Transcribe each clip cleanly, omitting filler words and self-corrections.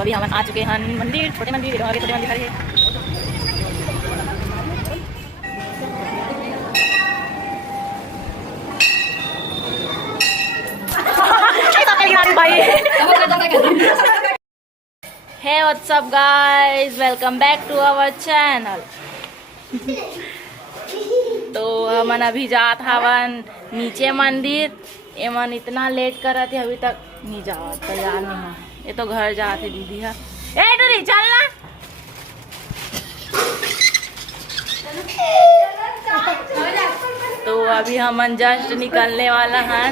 अभी हम आ चुके हैं मंदिर, छोटे मंदिर, आगे छोटे मंदिर है। Hey, what's up guys? Welcome back to our channel. तो हमन अभी जात हवन नीचे मंदिर। एमन इतना लेट कर थे, अभी तक नहीं जावत, तैयार नहीं है। ये तो घर जाते दीदी है। ए डूरी चलना। तो अभी हमन जस्ट निकलने वाला हैं।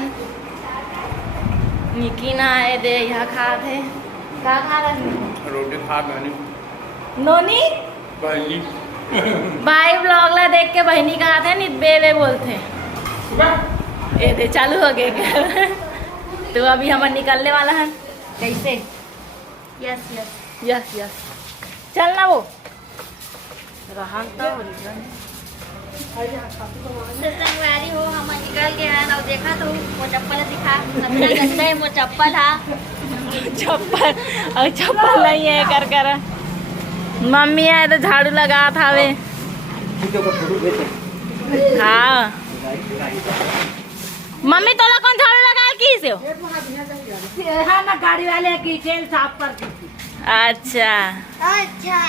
निकी ना आए दे यहाँ खा थे। क्या खा रहे? रोटी खा बहनी। नोनी बहनी भाई ब्लॉग ला देख के बहनी कहा थे नहीं बेबे बोलते। ए दे चालू हो गए। तो अभी हम निकलने वाला है। कैसे? यस यस यस यस चलना वो रहन तो संगवारी हो हम निकल गए हैं। और देखा तो वो चप्पल दिखा, कितना गंदा है वो चप्पल है। चप्पल और चप्पल नहीं है कर कर। मम्मी आए तो झाड़ू लगा था वे। हाँ मम्मी तोला कौन झाड़ू लगा की से हो? हाँ ना गाड़ी वाले की तेल साफ कर दी। अच्छा अच्छा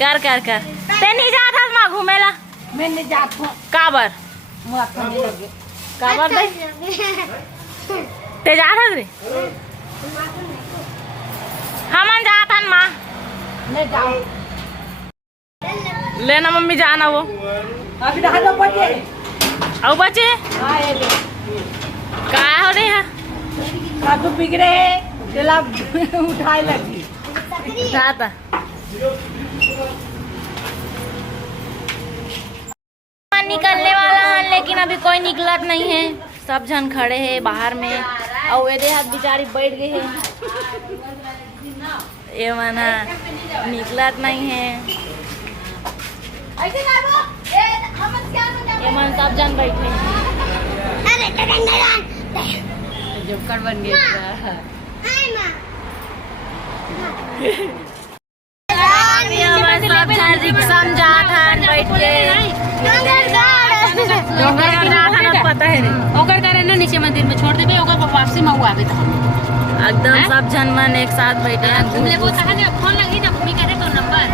कर कर कर। ते नहीं जा था माँ घूमेला? मैं नहीं जात हूँ। काबर काबर दे ते जा था रे? हमन जा था माँ। नहीं जाओ लेना मम्मी जाना वो अभी ढालो बचे। अब बचे हाँ ये ले का हो रही है? कादू बिगड़े तेला उठाए लगी। जाता निकलने वाला है, लेकिन अभी कोई निकलत नहीं है। सब जन खड़े हैं बाहर में। और ये हाथ बेचारी बैठ गए हैं। ये मना निकलत नहीं है। ये मन सब जन बैठे हैं। जोकर बन गया। अभी हमारे सब जन रिक्शा में जात हैं बैठ के। डोंगर का रास्ता पता है रे। ओकर करे ना नीचे मंदिर में छोड़ देबे, ओकर वापसी में हुआ आवे तो एकदम सब जन मन एक साथ बैठे हैं। तुमने वो कहा ने फोन लगी ना भूमि करे तो नंबर।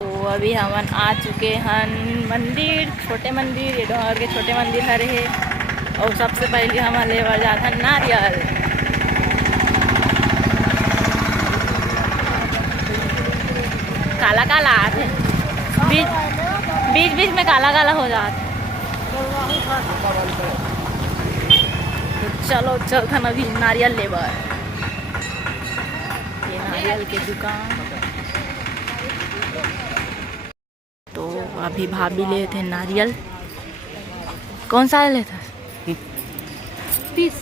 तो अभी हमन आ चुके हैं मंदिर, छोटे मंदिर, ये डोंगर के छोटे मंदिर हरे है। और सबसे पहले हम लेवर जाता नारियल। काला काला आते बीच बीच में काला काला हो जाता। तो चलो चलते हैं अभी नारियल लेवर। ये नारियल के दुकान। तो अभी भाभी ले थे नारियल। कौन सा ले थे? 30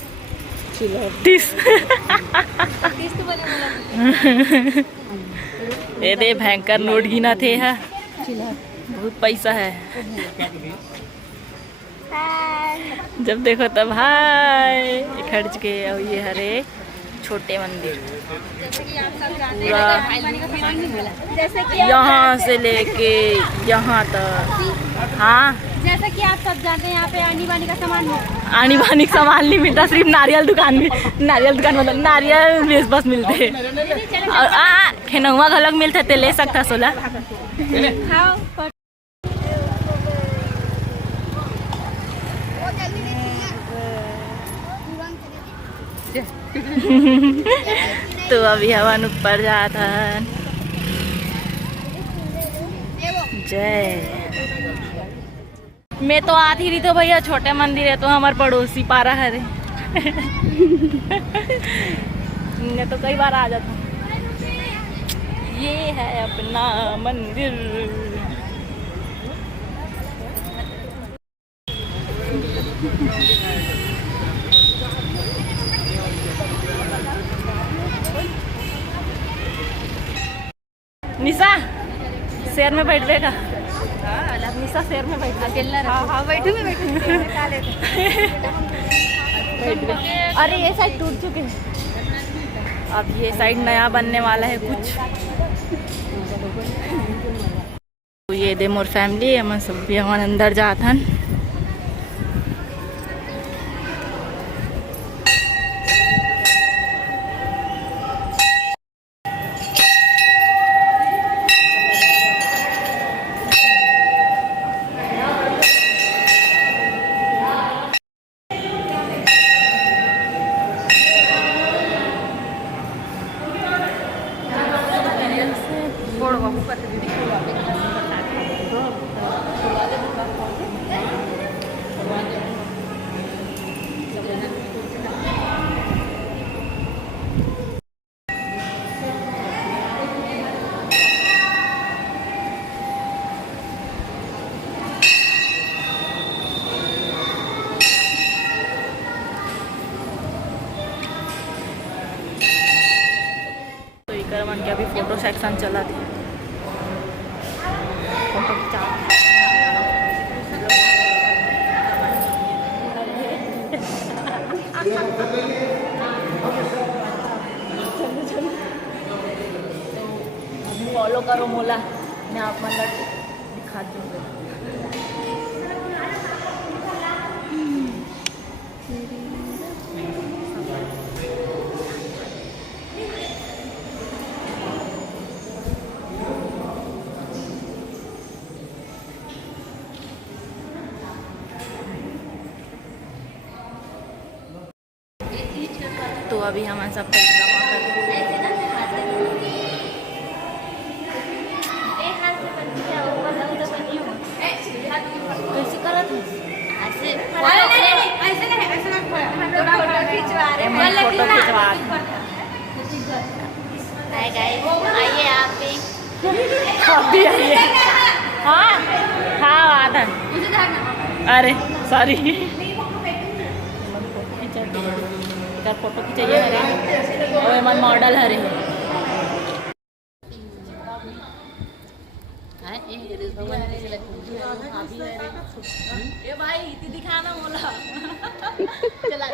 ये दे भयंकर नोट गिना थे है। बहुत पैसा है। जब देखो तब हाय खर्च के। और ये हरे छोटे मंदिर पूरा यहाँ से लेके यहाँ तक। हाँ जैसा कि आप सब जानते हैं यहाँ पे आनी बानी का सामान आनी बानी का सामान नहीं मिलता, सिर्फ नारियल दुकान में। नारियल दुकान मतलब नारियल बेस बस मिलते। और खेनौआ घलक मिलते ते ले सकता सोला। तो अभी हवन ऊपर जाता है। जय। मैं तो आती रही तो भैया छोटे मंदिर है तो हमारे पड़ोसी पारा है रे। मैं तो कई बार आ जाता हूँ। ये है अपना मंदिर। निशा शेर में बैठ बेटा। निशा शेर में बैठ। हाँ बैठू में अरे ये साइड टूट चुके हैं। अब ये साइड नया बनने वाला है कुछ। तो ये दे मोर फैमिली हम सब भी हमारे अंदर जात हन। मन के अभी फोटो सेक्शन चला थी, फोटो खिंचा। फॉलो करो मोला, मैं आप मतलब दिखा दूँगी। तो अभी हम सब जमा कर कैसे करत है ऐसे फोटो खिंचवा। हाय गाइस, आइए आप अभी भी। आइए। हाँ हाँ आधा। अरे सॉरी, फोटो खिंचाइए हरे और मन मॉडल हरे ये भाई इतनी दिखाना मोला चला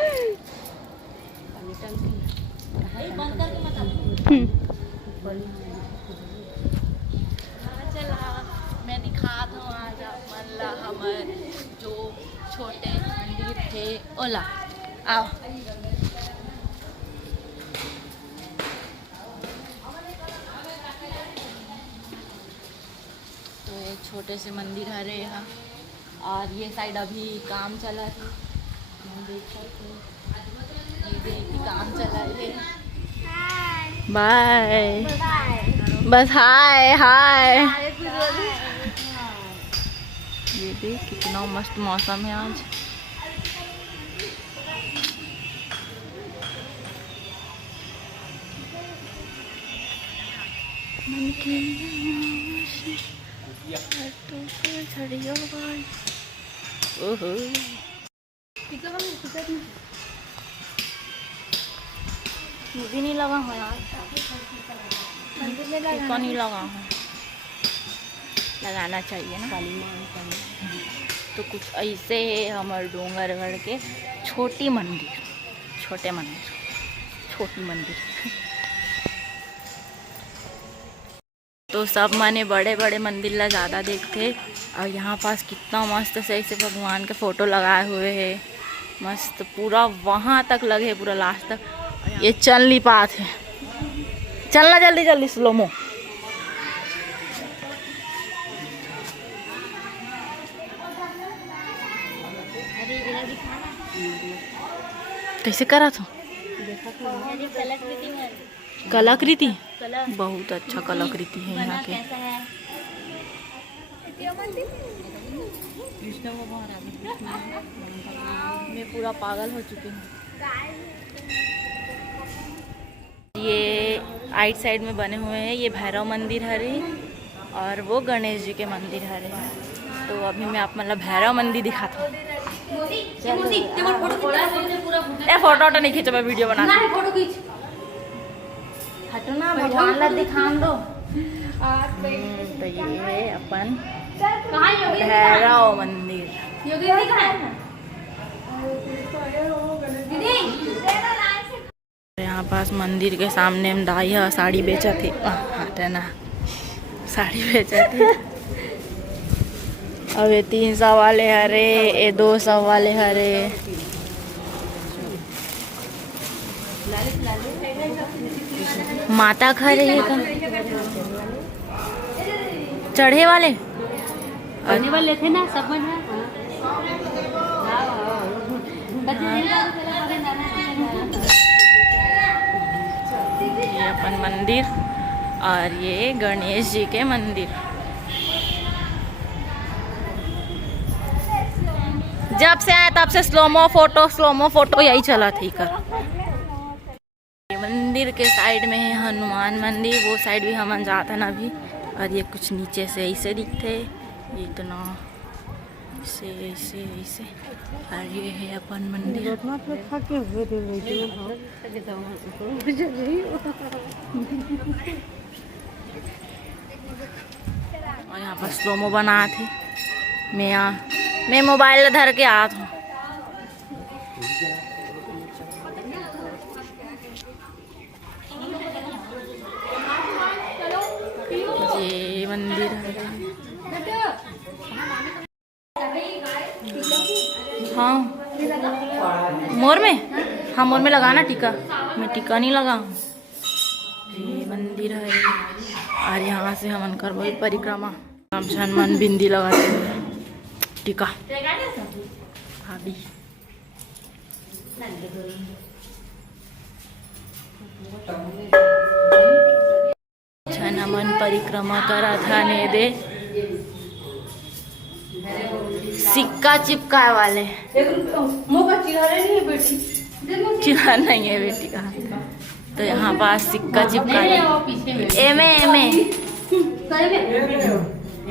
बंद करके मत चला मैं दिखा दूँ आज मतलब हमारे जो छोटे मंदिर थे ओला आओ। तो एक छोटे से मंदिर है रे यहाँ, और ये साइड अभी काम चला है, देख सकते ये काम चला है। बाय बस हाय हाय। ये देख कितना मस्त मौसम है आज। ओहो मुझे नहीं लगा है यार, नहीं लगा है, लगाना चाहिए ना। तो कुछ ऐसे है हमारे डोंगरगढ़ के छोटे मंदिर, छोटी मंदिर। तो सब माने बड़े बड़े मंदिर ला ज़्यादा देखते, और यहाँ पास कितना मस्त सही से भगवान के फ़ोटो लगाए हुए हैं, मस्त पूरा वहाँ तक लगे, पूरा लास्ट तक। ये चल नहीं पात है, चलना जल्दी जल्दी स्लोमो। कैसे करा था कलाकृति? बहुत अच्छा कलाकृति है यहाँ के। मैं पूरा पागल हो चुकी हूँ। ये आइट साइड में बने हुए हैं, ये भैरव मंदिर है और वो गणेश जी के मंदिर है। तो अभी मैं आप मतलब भैरव मंदिर दिखाता हूँ। फोटो नहीं खींचो, मैं वीडियो बना हटो ना, भगवान ला दिखा दो। तो ये है अपन भैरव मंदिर। यहाँ यहाँ पास मंदिर के सामने हम दाई है साड़ी बेचा थी ना साड़ी बेचा थी। अब ये 300 वाले हरे, ये 200 वाले हरे। माता खड़े है का चढ़े वाले आने वाले थे ना सब बना। ये अपन मंदिर और ये गणेश जी के मंदिर। जब से आए तब से स्लोमो फोटो यही चला थी कर। मंदिर के साइड में है हनुमान मंदिर, वो साइड भी हम जाते ना अभी। और ये कुछ नीचे से ऐसे दिखते, ये इतना ऐसे ऐसे ऐसे। और ये है अपन मंदिर। और यहाँ पर स्लोमो बना थे। मैं मोबाइल धर के आ था। ये मंदिर है। हाँ मोर में, हाँ मोर में लगाना टीका। मैं टीका नहीं लगा। ये मंदिर है और यहाँ से हम करबो परिक्रमा। हनुमान बिंदी लगाते हुए टीका भाभी। हनुमान परिक्रमा करा था ने दे सिक्का चिपकाए वाले। चिल्ला नहीं है बेटी का, तो यहाँ पास सिक्का चिपका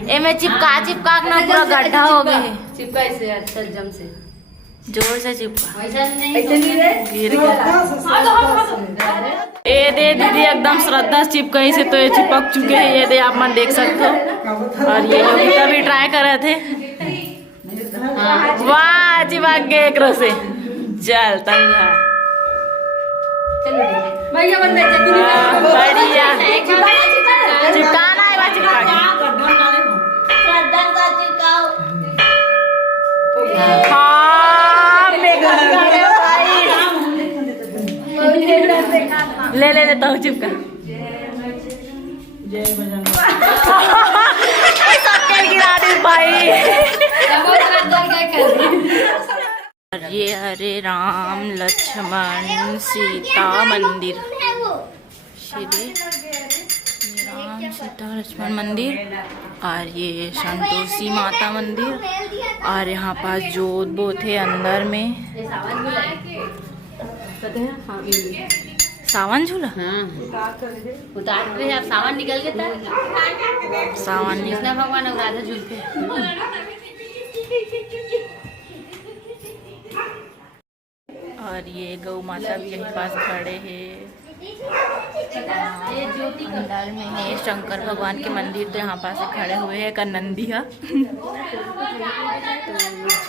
एमे चिपका ना पूरा गड्ढा हो गए। चिपका से अच्छा जम से जोर से चिपका गिर ये दे दीदी एकदम श्रद्धा चिपकाई से तो ये चिपक चुके हैं। ये दे आप मन देख सकते हो। और ये योगिता भी ट्राई कर रहे थे। वाह चिपक गए एक रो से। चल तंगा बढ़िया चिपकाना है बा चिपका ले तो चिपका। सबके गिरा दे भाई। ये हरे राम लक्ष्मण सीता मंदिर, श्री राम सीता लक्ष्मण मंदिर। और ये संतोषी माता मंदिर। और यहाँ पास जोत बोत है अंदर में। सावन झूला उतार रहे अब सावन निकल गया था। सावन कृष्ण भगवान और राधा झूलते। और ये गौ माता भी यहीं पास खड़े हैं। अंदर में है शंकर भगवान के मंदिर, तो यहाँ पास खड़े हुए हैं का नंदी है।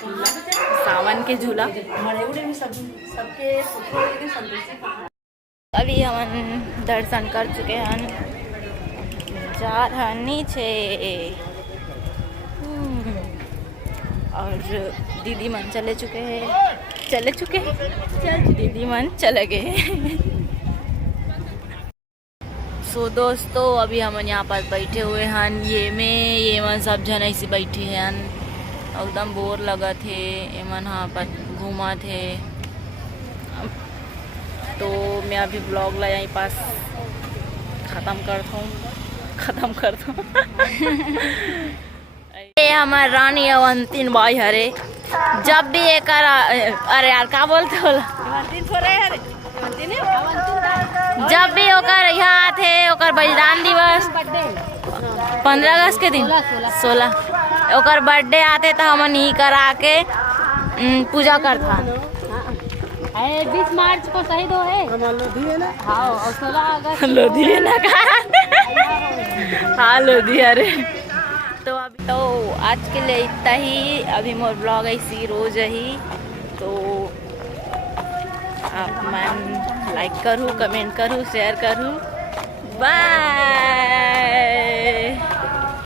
झूला सावन के झूला। अभी हम दर्शन कर चुके हैं, जा रहा नीचे। और दीदी मन चले चुके हैं दीदी मन चले गए। सो दोस्तों अभी हम यहाँ पर बैठे हुए हैं। ये मन सब जन ऐसे बैठे हैं, एकदम बोर लगा थे। एमन यहाँ पर घूमा थे। तो मैं अभी ब्लॉग ला यहीं पास ख़त्म करता हूँ। ये हमारे रानी अवंतीन बाई हरे। जब भी एक अरे यार क्या बोलते हो, जब भी ओकर यहाँ थे ओकर बलिदान दिवस 15 अगस्त के दिन 16 ओकर बर्थडे आते तो हम यहीं करा के पूजा करता। 20 मार्च को शहीद हो है। हाँ और 16 अगस्त लुधियाना का। हाँ लुधियाना। तो अभी तो आज के लिए इतना ही। अभी मोर ब्लॉग ऐसी रोज ही। तो आप मन लाइक करूँ, कमेंट करूँ, शेयर करूँ। बाय।